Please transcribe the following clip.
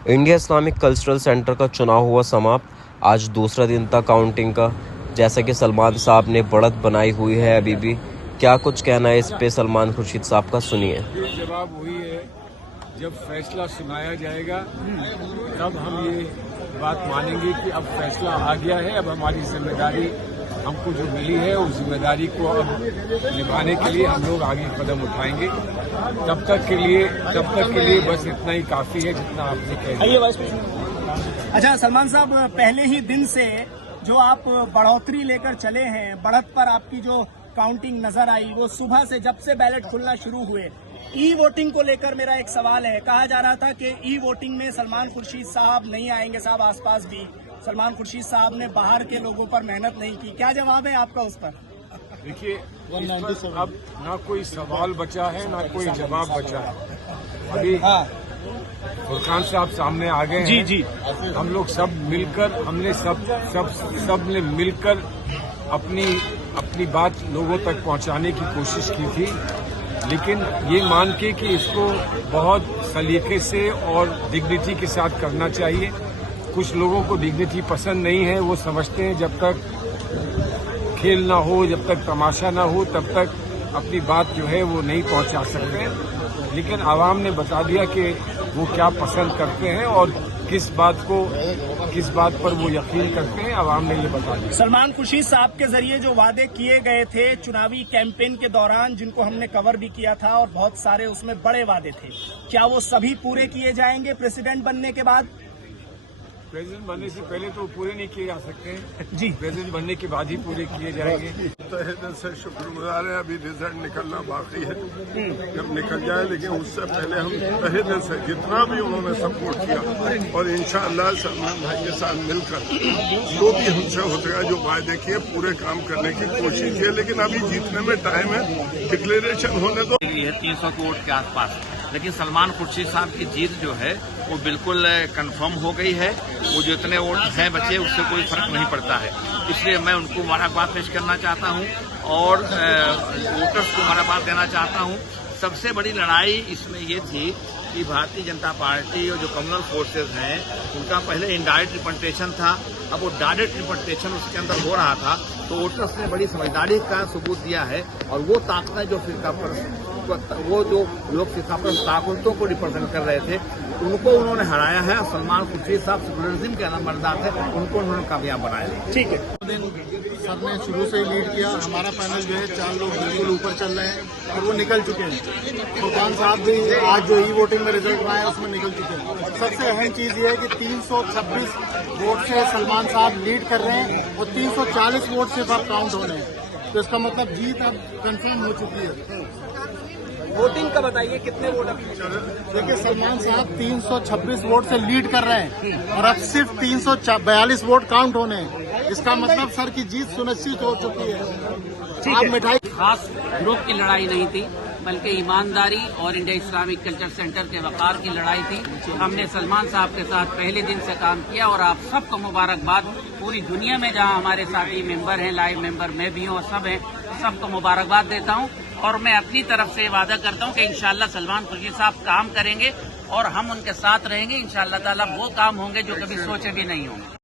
India Islamic cultural centre का चुनाव हुआ समाप्त। आज दूसरा दिन था काउंटिंग का। जैसा कि सलमान साहब ने बढ़त बनाई हुई है, अभी भी क्या कुछ कहना है इस पे सलमान खुर्शीद साहब का, सुनिए। जवाब वही है, जब फैसला सुनाया जाएगा तब हम ये बात मानेंगे कि अब फैसला आ गया है। अब हमारी जिम्मेदारी हमको जो मिली है उस जिम्मेदारी को अब निभाने के लिए हम लोग आगे कदम उठाएंगे। तब तक के लिए बस इतना ही काफी है जितना आपने कह दिया। अच्छा सलमान साहब, पहले ही दिन से जो आप बढ़ोतरी लेकर चले हैं, बढ़त पर आपकी जो काउंटिंग नजर आई, वो सुबह से जब से बैलेट खुलना शुरू हुए, ई वोटिंग को लेकर मेरा एक सवाल है। कहा जा रहा था कि ई वोटिंग में सलमान खुर्शीद साहब नहीं आएंगे, साहब आसपास भी सलमान खुर्शीद साहब ने बाहर के लोगों पर मेहनत नहीं की। क्या जवाब है आपका उस पर? देखिए, अब ना कोई सवाल बचा है ना कोई जवाब बचा है। अभी फुरकान साहब सामने आ गए हैं। जी हम लोग सब मिलकर हमने सब ने मिलकर अपनी बात लोगों तक पहुंचाने की कोशिश की थी, लेकिन ये मान के कि इसको बहुत सलीके से और डिग्निटी के साथ करना चाहिए। कुछ लोगों को डिग्निटी पसंद नहीं है, वो समझते हैं जब तक खेल ना हो, जब तक तमाशा ना हो, तब तक अपनी बात जो है वो नहीं पहुंचा सकते। लेकिन आवाम ने बता दिया कि वो क्या पसंद करते हैं और किस बात पर वो यकीन करते हैं, आवाम ने ये बता दिया। सलमान खुर्शीद साहब के जरिए जो वादे किए गए थे चुनावी कैंपेन के दौरान, जिनको हमने कवर भी किया था, और बहुत सारे उसमें बड़े वादे थे, क्या वो सभी पूरे किए जाएंगे प्रेसिडेंट बनने के बाद? प्रेसिडेंट बनने से पहले तो पूरे नहीं किए जा सकते हैं जी, प्रेसिडेंट बनने के बाद ही पूरे किए जाएंगे। तहे दिल से शुक्रगुजार है। अभी रिजल्ट निकलना बाकी है, जब निकल जाए, लेकिन उससे पहले हम तहे दिल से जितना भी उन्होंने सपोर्ट किया और इंशाअल्लाह सलमान भाई के साथ मिलकर जो भी हमसे होता है, जो वायदे किए, पूरे काम करने की कोशिश की। लेकिन अभी जीतने में टाइम है, डिक्लेरेशन होने दो। 300 वोट के आसपास, लेकिन सलमान खुर्शीद साहब की जीत जो है वो बिल्कुल कंफर्म हो गई है। वो जो इतने वोट हैं बचे, उससे कोई फर्क नहीं पड़ता है। इसलिए मैं उनको मुबारकबाद पेश करना चाहता हूं और वोटर्स को मुबारकबाद देना चाहता हूं। सबसे बड़ी लड़ाई इसमें ये थी कि भारतीय जनता पार्टी और जो कम्युनल फोर्सेज हैं उनका पहले इनडायरेक्ट रिप्रेजेंटेशन था, अब वो डायरेक्ट रिप्रेजेंटेशन उसके अंदर हो रहा था। तो वोटर्स ने बड़ी समझदारी का सबूत दिया है और वो ताकतें जो वो जो लोग फिरकापरस्त ताकतों को रिप्रेजेंट कर रहे थे, उनको उन्होंने हराया है। सलमान खुर्शीद साहब सेकुलरिज्म के नंबरदार थे, उनको उन्होंने कामयाब बनाया। ठीक है। सर ने शुरू से ही लीड किया। हमारा पैनल जो है 4 लोग बिल्कुल ऊपर चल रहे हैं और वो निकल चुके हैं। फुरकान साहब भी आज जो ई वोटिंग में रिजल्ट आया उसमें निकल चुके हैं। सबसे अहम चीज ये है कि 326 वोट से सलमान साहब लीड कर रहे हैं और 340 वोट सिर्फ अब काउंट हो रहे हैं। तो इसका मतलब जीत अब कंफर्म हो चुकी है। वोटिंग का बताइए, कितने वोट अभी? देखिए, सलमान साहब 326 वोट से लीड कर रहे हैं और अब सिर्फ 342 वोट काउंट होने हैं। इसका मतलब सर की जीत सुनिश्चित हो चुकी है। आप मिठाई खास ग्रुप की लड़ाई नहीं थी, बल्कि ईमानदारी और इंडिया इस्लामिक कल्चर सेंटर के वकार की लड़ाई थी। हमने सलमान साहब के साथ पहले दिन से काम किया और आप सबको मुबारकबाद। पूरी दुनिया में जहां हमारे साथी मेंबर हैं, लाइव मेंबर मैं भी हूं और सब हैं, सबको मुबारकबाद देता हूं। और मैं अपनी तरफ से वादा करता हूं कि इंशाअल्लाह सलमान खुर्शीद साहब काम करेंगे और हम उनके साथ रहेंगे। इंशाअल्लाह ताला वो काम होंगे जो कभी सोचे भी नहीं होंगे।